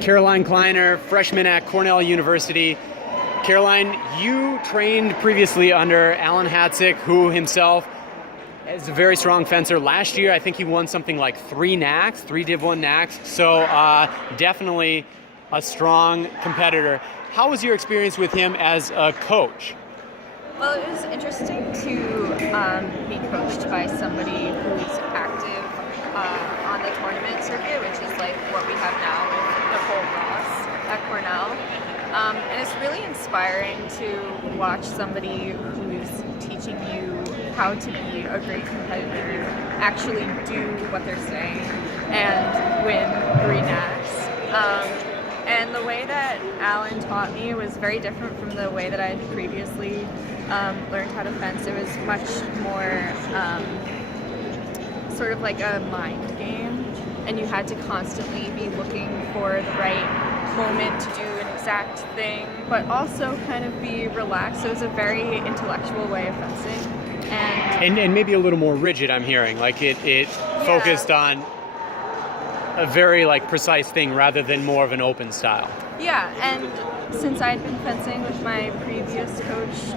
Caroline Kleiner, freshman at Cornell University. Caroline, you trained previously under Alan Hatzick, who himself is a very strong fencer. Last year, I think he won something like 3 NACs, 3 Div 1 NACs, so definitely a strong competitor. How was your experience with him as a coach? Well, it was interesting to be coached by somebody who's active on the tournament circuit, which is like what we have now with Nicole Ross at Cornell. And it's really inspiring to watch somebody who's teaching you how to be a great competitor, actually do what they're saying, and win 3 NACs. And the way that Alan taught me was very different from the way that I had previously learned how to fence. It was much more sort of like a mind game, and you had to constantly be looking for the right moment to do an exact thing, but also kind of be relaxed. So it was a very intellectual way of fencing. And maybe a little more rigid, I'm hearing. Like it focused on a very like precise thing rather than more of an open style. Yeah, and since I'd been fencing with my previous coach,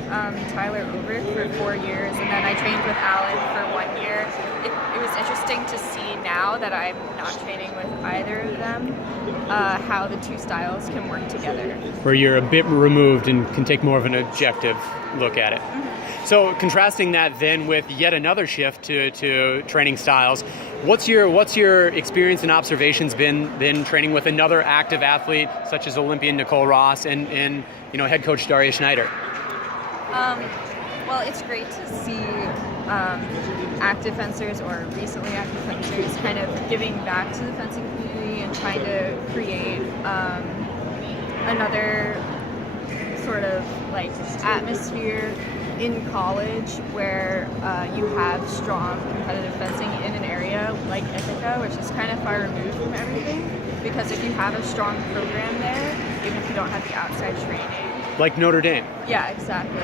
Tyler Over, for 4 years, and then I trained with Alan for 1 year, it was interesting to see now that I'm not training with either of them, how the two styles can work together. Where you're a bit removed and can take more of an objective look at it. Mm-hmm. So contrasting that then with yet another shift to training styles, what's your experience and observations been training with another active athlete such as Olympian Nicole Ross and head coach Daria Schneider? Well, it's great to see active fencers or recently active fencers kind of giving back to the fencing community and trying to create another sort of like atmosphere in college where you have strong competitive fencing in an area like Ithaca, which is kind of far removed from everything, because if you have a strong program there, even if you don't have the outside training. Like Notre Dame. Yeah, exactly.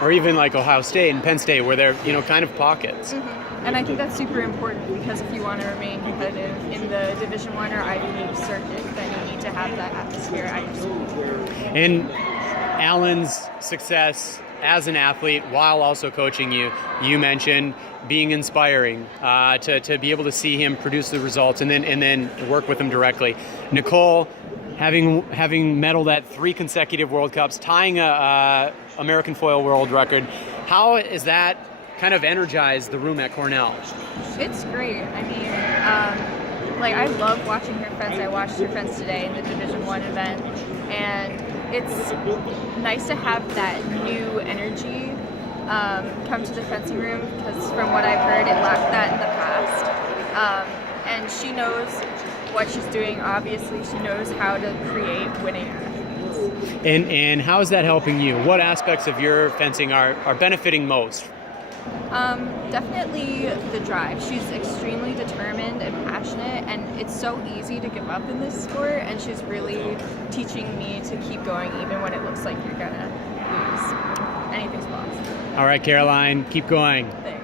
Or even like Ohio State and Penn State, where they're kind of pockets. Mm-hmm. And I think that's super important, because if you want to remain competitive in the Division I or Ivy League circuit, then you need to have that atmosphere at your school. And Alan's success as an athlete while also coaching you mentioned being inspiring to be able to see him produce the results and then work with him directly. Nicole, having medaled at 3 consecutive World Cups, tying a American foil world record, how is that kind of energized the room at Cornell? It's great. I mean, I love watching her fence. I watched her fence today in the Division I event, and it's nice to have that new energy come to the fencing room, because from what I've heard, it lacked that in the past. And she knows what she's doing. Obviously, she knows how to create winning athletes. And how is that helping you? What aspects of your fencing are benefiting most? Definitely the drive. She's extremely determined and passionate, and it's so easy to give up in this sport, and she's really teaching me to keep going even when it looks like you're gonna lose. Anything's possible. All right, Caroline, keep going. Thanks.